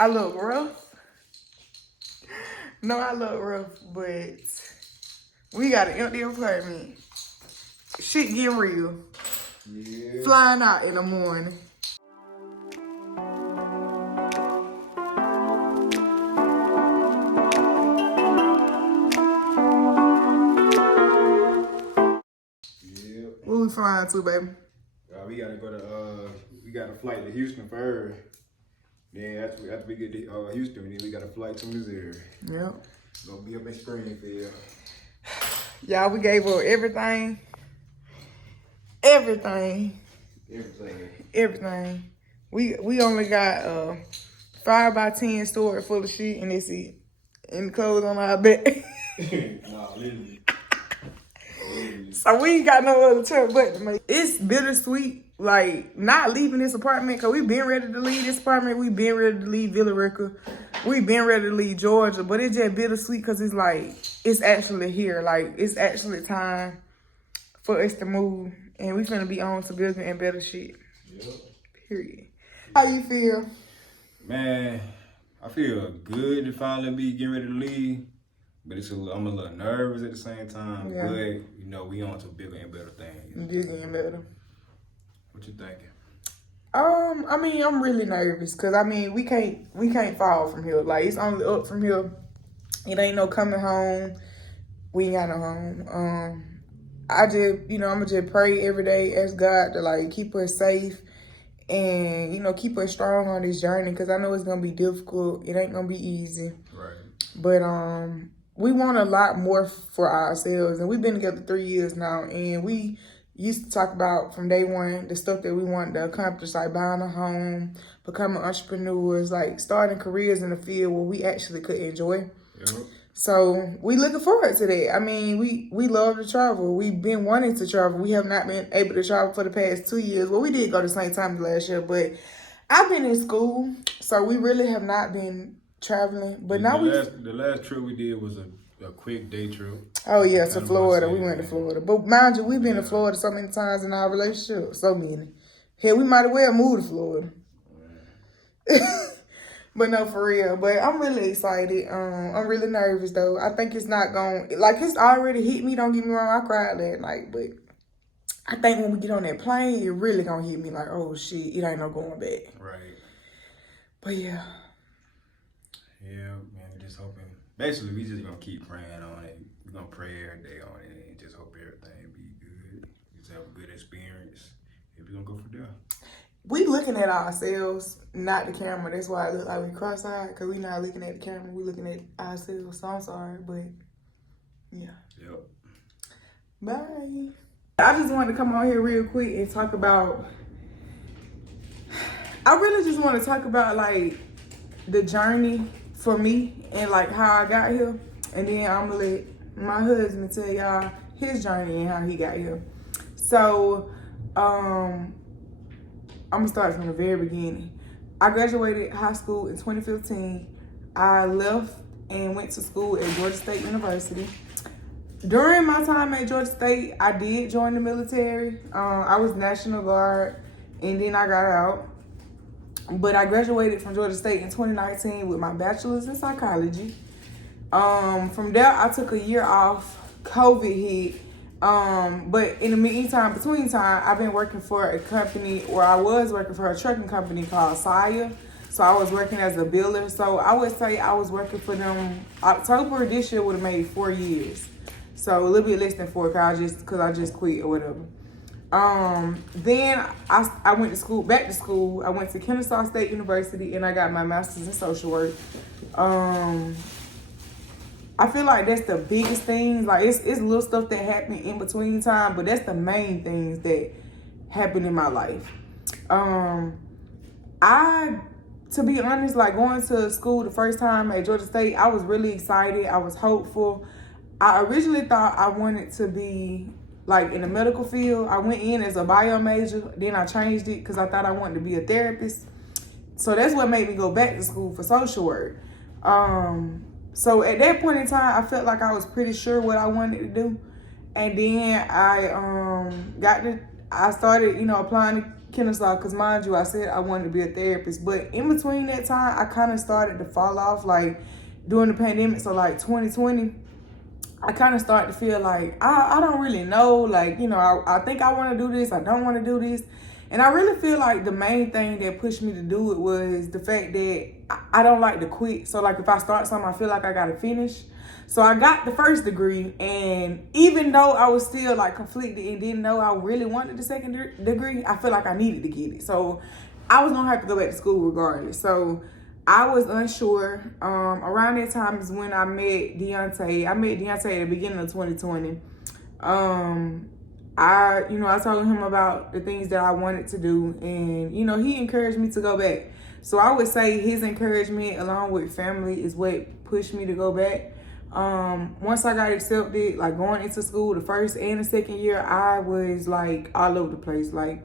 I look rough. No, I look rough, but we got an empty apartment. Shit getting real. Yeah. Flying out in the morning. Yeah. Where we flying to, baby? We gotta go to we got a flight to Houston first. Then after we get to Houston, then we got a flight to Missouri. Yep. Gonna be up in Springfield. Y'all, we gave up everything. We only got 5 by 10 storage full of shit, and that's it. And the clothes on our bed. Nah, literally. So we ain't got no other choice but to make. It's bittersweet, like not leaving this apartment, cause we been ready to leave this apartment. We been ready to leave Villa Rica. We been ready to leave Georgia, but it's just bittersweet cause it's like it's actually here. Like it's actually time for us to move, and we finna be on to bigger and better shit. Yep. Period. How you feel? Man, I feel good to finally be getting ready to leave. But I'm a little nervous at the same time. Yeah. But, you know, we on to bigger and better things. Bigger and better. What you thinking? I mean, I'm really nervous because, I mean, we can't fall from here. Like, it's only up from here. It ain't no coming home. We ain't got no home. I just, you know, I'm going to just pray every day, ask God to, like, keep us safe and, you know, keep us strong on this journey because I know it's going to be difficult. It ain't going to be easy. Right. But, we want a lot more for ourselves, and we've been together 3 years now, and we used to talk about from day one the stuff that we wanted to accomplish, like buying a home, becoming entrepreneurs, like starting careers in the field where we actually could enjoy. Yep. So we looking forward to that. I mean, we love to travel. We've been wanting to travel. We have not been able to travel for the past 2 years. Well, we did go the same time last year, but I've been in school, so we really have not been traveling, but now the last trip we did was a quick day trip. Oh yeah, to Florida. We went to Florida, but mind you, we've been to Florida so many times in our relationship, so many. Hell, we might as well move to Florida. But no, for real. But I'm really excited. I'm really nervous though. I think it's not going like it's already hit me. Don't get me wrong, I cried that night, but I think when we get on that plane, it really gonna hit me like, oh shit, it ain't no going back. Right. But yeah. Yeah, man, we just hoping. Basically, we just gonna keep praying on it. We're gonna pray every day on it and just hope everything be good. Just have a good experience. And we're gonna go from there. We looking at ourselves, not the camera. That's why it look like we cross-eyed, because we not looking at the camera. We looking at ourselves. So I'm sorry, but yeah. Yep. Bye. I just wanted to come on here real quick and talk about, I really just want to talk about like the journey for me and like how I got here, and then I'm gonna let my husband tell y'all his journey and how he got here. So I'm gonna start from the very beginning. I graduated high school in 2015. I left and went to school at Georgia State University. During my time at Georgia State, I did join the military. I was National Guard, and then I got out. But I graduated from Georgia State in 2019 with my bachelor's in psychology. From there, I took a year off. COVID hit. But in the meantime, between time, I've been working for a company, or I was working for a trucking company called Saya. So I was working as a biller. So I would say I was working for them. October this year would have made 4 years. So a little bit less than 4 because I just quit or whatever. Then I went to school, back to school. I went to Kennesaw State University and I got my master's in social work. I feel like that's the biggest thing. Like it's little stuff that happened in between time, but that's the main things that happened in my life. To be honest, like going to school the first time at Georgia State, I was really excited. I was hopeful. I originally thought I wanted to be like in the medical field. I went in as a bio major, then I changed it because I thought I wanted to be a therapist. So that's what made me go back to school for social work. So at that point in time, I felt like I was pretty sure what I wanted to do. And then I started, applying to Kennesaw, because mind you, I said I wanted to be a therapist. But in between that time, I kind of started to fall off, like during the pandemic. So like 2020, I kind of started to feel like I don't really know. Like, you know, I think I want to do this. I don't want to do this. And I really feel like the main thing that pushed me to do it was the fact that I don't like to quit. So like if I start something, I feel like I got to finish. So I got the first degree, and even though I was still like conflicted and didn't know I really wanted the second degree, I feel like I needed to get it. So I was gonna have to go back to school regardless. So I was unsure. Around that time is when I met Deontae. I met Deontae at the beginning of 2020. I told him about the things that I wanted to do, and he encouraged me to go back. So I would say his encouragement along with family is what pushed me to go back. Once I got accepted, like going into school, the first and the second year, I was like all over the place. Like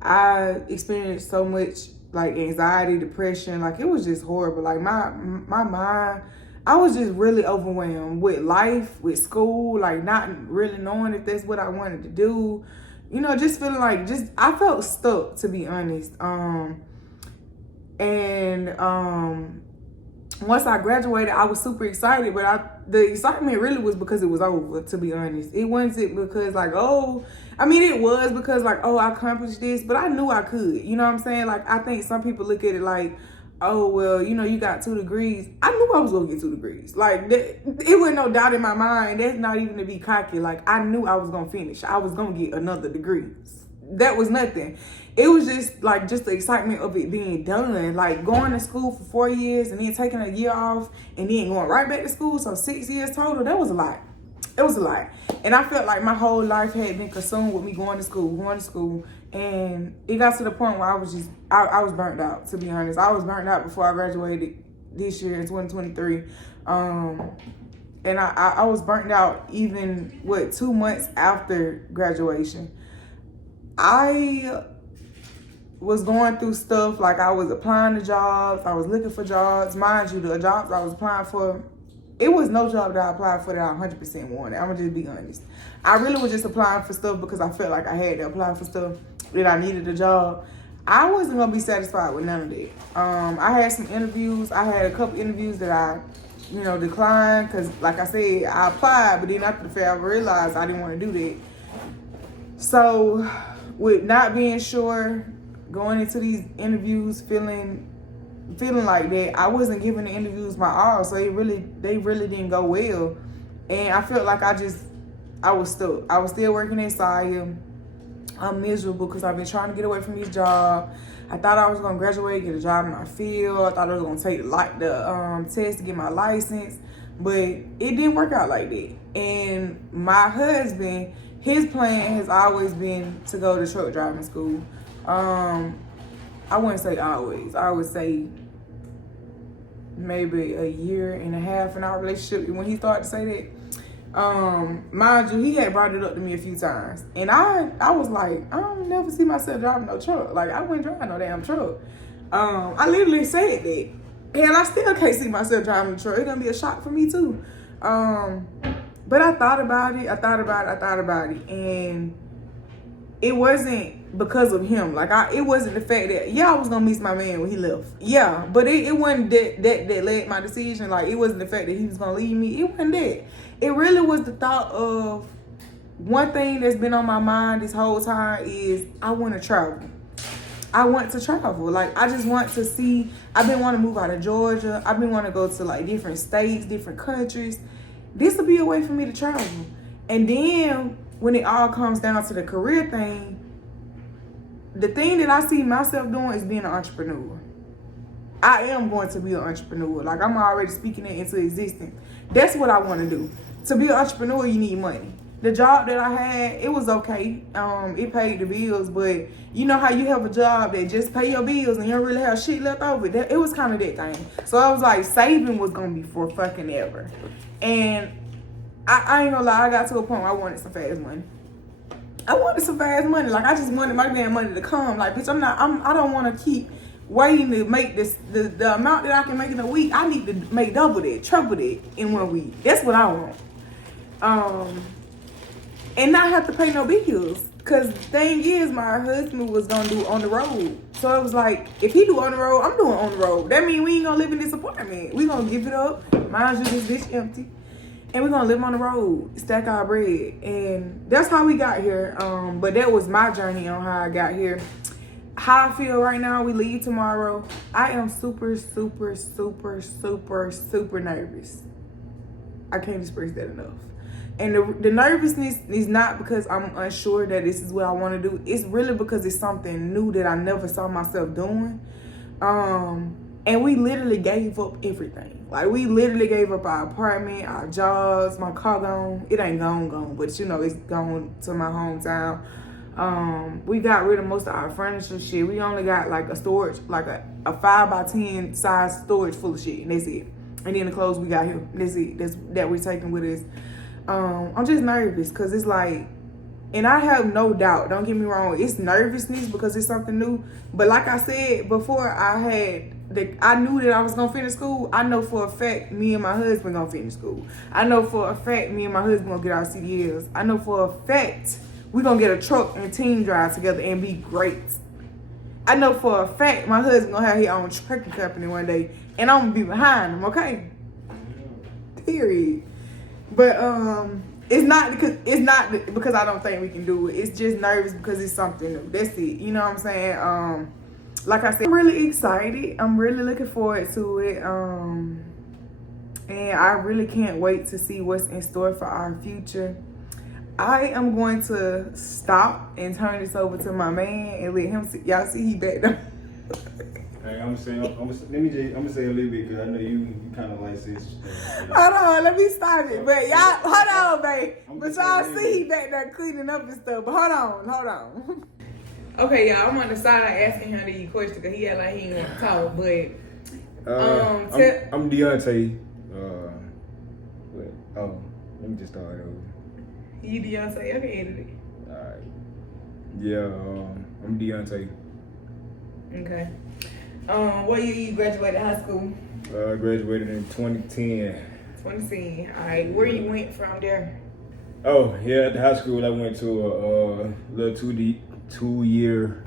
I experienced so much like anxiety, depression, like it was just horrible. Like my mind, I was just really overwhelmed with life, with school, like not really knowing if that's what I wanted to do. Just feeling like I felt stuck, to be honest. Once I graduated, I was super excited, but the excitement really was because it was over, to be honest. It wasn't because it was because I accomplished this, but I knew I could. You know what I'm saying? Like, I think some people look at it like, oh, well, you got 2 degrees. I knew I was going to get 2 degrees. Like, it wasn't no doubt in my mind. That's not even to be cocky. Like, I knew I was going to finish. I was going to get another degree. That was nothing. It was just the excitement of it being done. Like going to school for 4 years and then taking a year off and then going right back to school. So 6 years total. That was a lot. It was a lot. And I felt like my whole life had been consumed with me going to school. And it got to the point where I was burnt out, to be honest. I was burnt out before I graduated this year in 2023. And I was burnt out even, 2 months after graduation. I was going through stuff, like I was applying to jobs, I was looking for jobs. Mind you, the jobs I was applying for, it was no job that I applied for that I 100% wanted. I'm gonna just be honest. I really was just applying for stuff because I felt like I had to apply for stuff that I needed a job. I wasn't gonna be satisfied with none of that. I had some interviews. I had a couple interviews that I, declined because, like I said, I applied, but then after the fact, I realized I didn't want to do that. So, with not being sure, going into these interviews feeling like that, I wasn't giving the interviews my all, so they really didn't go well. And I felt like I was stuck. I was still working at SIA. I'm miserable because I've been trying to get away from this job. I thought I was gonna graduate, get a job in my field. I thought I was gonna take the test to get my license, but it didn't work out like that. And my husband, his plan has always been to go to truck driving school. I wouldn't say always. I would say maybe a year and a half in our relationship when he started to say that. Mind you, he had brought it up to me a few times. And I was like, I don't never see myself driving no truck. Like, I wouldn't drive no damn truck. I literally said that. And I still can't see myself driving a truck. It's gonna be a shock for me too. But I thought about it, and it wasn't because of him. Like, it wasn't the fact that, I was gonna miss my man when he left. Yeah, but it wasn't that led my decision. Like, it wasn't the fact that he was gonna leave me. It wasn't that. It really was the thought of, one thing that's been on my mind this whole time is I want to travel. I want to travel. Like, I just want to see. I've been wanting to move out of Georgia. I've been wanting to go to like different states, different countries. This will be a way for me to travel. And then when it all comes down to the career thing, the thing that I see myself doing is being an entrepreneur. I am going to be an entrepreneur. Like, I'm already speaking it into existence. That's what I want to do. To be an entrepreneur, you need money. The job that I had, it was okay. It paid the bills, but you know how you have a job that just pay your bills and you don't really have shit left over? It was kind of that thing. So I was like, saving was going to be for fucking ever. And I ain't gonna lie, I got to a point where I wanted some fast money. Like, I just wanted my damn money to come. Like, bitch, I don't want to keep waiting to make this, the amount that I can make in a week. I need to make double that, triple that in 1 week. That's what I want. And not have to pay no bills. Cause the thing is, my husband was gonna do on the road. So it was like, if he do on the road, I'm doing on the road. That means we ain't gonna live in this apartment. We gonna give it up. Mind you, this bitch empty. And we're gonna live on the road, stack our bread. And that's how we got here. But that was my journey on how I got here. How I feel right now, we leave tomorrow. I am super, super, super, super, super nervous. I can't express that enough. And the nervousness is not because I'm unsure that this is what I want to do. It's really because it's something new that I never saw myself doing. And we literally gave up everything. Like, we literally gave up our apartment, our jobs, my car gone. It ain't gone, but you know, it's gone to my hometown. We got rid of most of our furniture shit. We only got like a storage, like a 5x10 size storage full of shit, and that's it. And then the clothes we got here, that's it. That we're taking with us. I'm just nervous because it's like, and I have no doubt, don't get me wrong, it's nervousness because it's something new. But like I said before, I knew that I was gonna finish school. I know for a fact me and my husband gonna finish school. I know for a fact me and my husband gonna get our CDLs. I know for a fact we gonna get a truck and team drive together and be great. I know for a fact my husband gonna have his own trucking company one day, and I'm gonna be behind him, okay? Period. But it's not because I don't think we can do it. It's just nervous because it's something new. That's it. You know what I'm saying? Like I said, I'm really excited. I'm really looking forward to it. And I really can't wait to see what's in store for our future. I am going to stop and turn this over to my man and let him see. Y'all see he back there. Hey, I'm gonna say a little bit because I know you kind of like this. Hold on, let me stop it. But y'all, hold on, babe. But y'all see he back there cleaning up and stuff. But hold on. Okay, y'all, I'm on the side asking him these questions because he act like he ain't want to talk. But I'm Deontae. Let me just start over. You Deontae? Okay, edit it. Alright. Yeah, I'm Deontae. Okay. What year you graduated high school? I graduated in 2010. 2010. Alright, where you went from there? Oh, yeah, at the high school I went to a little 2-year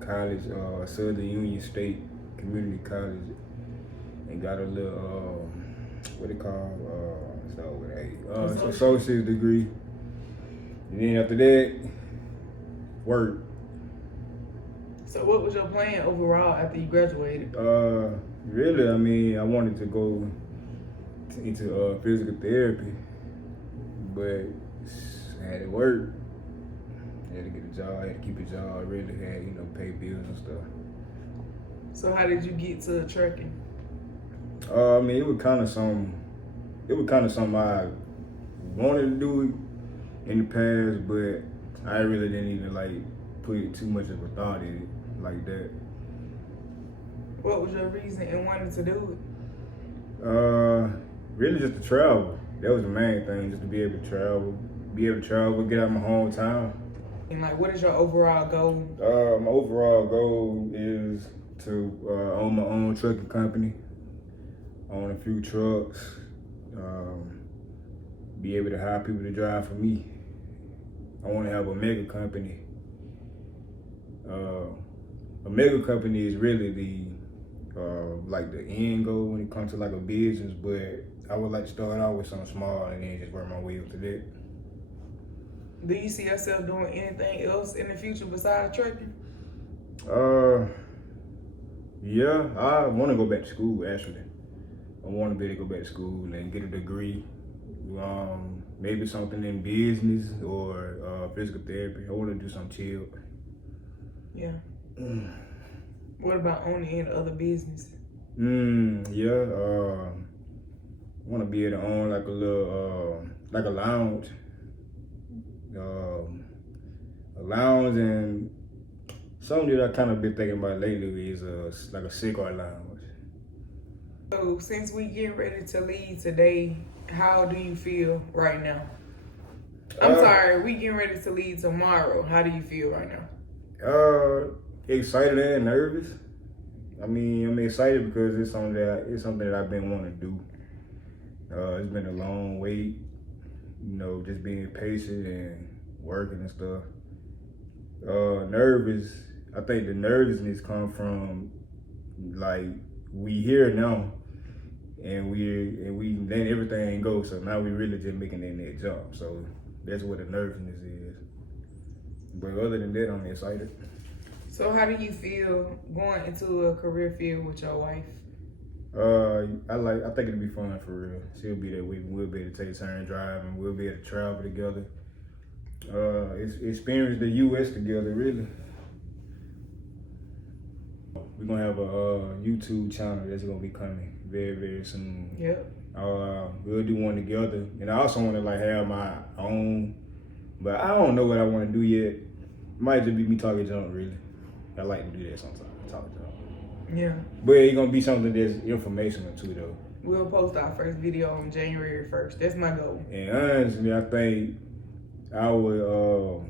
college, Southern Union State Community College, and got a little, what it called, start with A, associate's degree. And then after that, work. So what was your plan overall after you graduated? Really, I mean, I wanted to go into physical therapy, but I had to work. I had to get a job, I had to keep a job, really had, pay bills and stuff. So how did you get to trucking? I mean, it was kind of something I wanted to do in the past, but I really didn't even put too much of a thought in it like that. What was your reason in wanting to do it? Really just to travel. That was the main thing, just to be able to travel, get out of my hometown. And what is your overall goal? My overall goal is to own my own trucking company, own a few trucks, be able to hire people to drive for me. I want to have a mega company. A mega company is really the end goal when it comes to a business, but I would like to start out with something small and then just work my way up to that. Do you see yourself doing anything else in the future besides trucking? Yeah, I want to go back to school, actually. I want to be able to go back to school and get a degree. Maybe something in business or physical therapy. I want to do something chill. Yeah. What about owning any other business? Yeah. I want to be able to own a little, a lounge. A lounge, and something that I kind of been thinking about lately is a cigar lounge. So since we getting ready to leave today, how do you feel right now? I'm sorry, we getting ready to leave tomorrow. How do you feel right now? Excited and nervous. I mean, I'm excited because it's something that I've been wanting to do. It's been a long wait. Just being patient and working and stuff. Nervous. I think the nervousness come from like we here now, and we let everything go. So now we really just making that next jump. So that's what the nervousness is. But other than that, I'm excited. So how do you feel going into a career field with your wife? I think it'll be fun for real. She'll be there with me. We'll be able to take turn driving. We'll be able to travel together. Experience the U.S. together, really. We're gonna have a YouTube channel that's gonna be coming very, very soon. Yep. We'll do one together, and I also want to like have my own, but I don't know what I want to do yet. Might just be me talking junk, really. I like to do that sometimes, talk junk. Yeah. But it's gonna be something that's informational too, though. We'll post our first video on January 1st. That's my goal. And honestly, I think our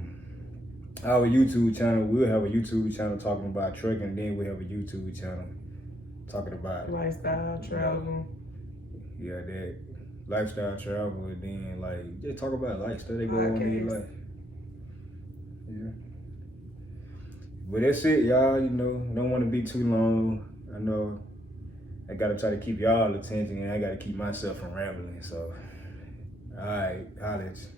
YouTube channel, we'll have a YouTube channel talking about trucking, and then we'll have a YouTube channel talking about lifestyle, travel. Yeah, that lifestyle travel, and then like just talk about lifestyle they go on in life. Yeah. But that's it, y'all. You know, don't want to be too long. I know I gotta try to keep y'all attention, and I gotta keep myself from rambling. So, all right, holla at you.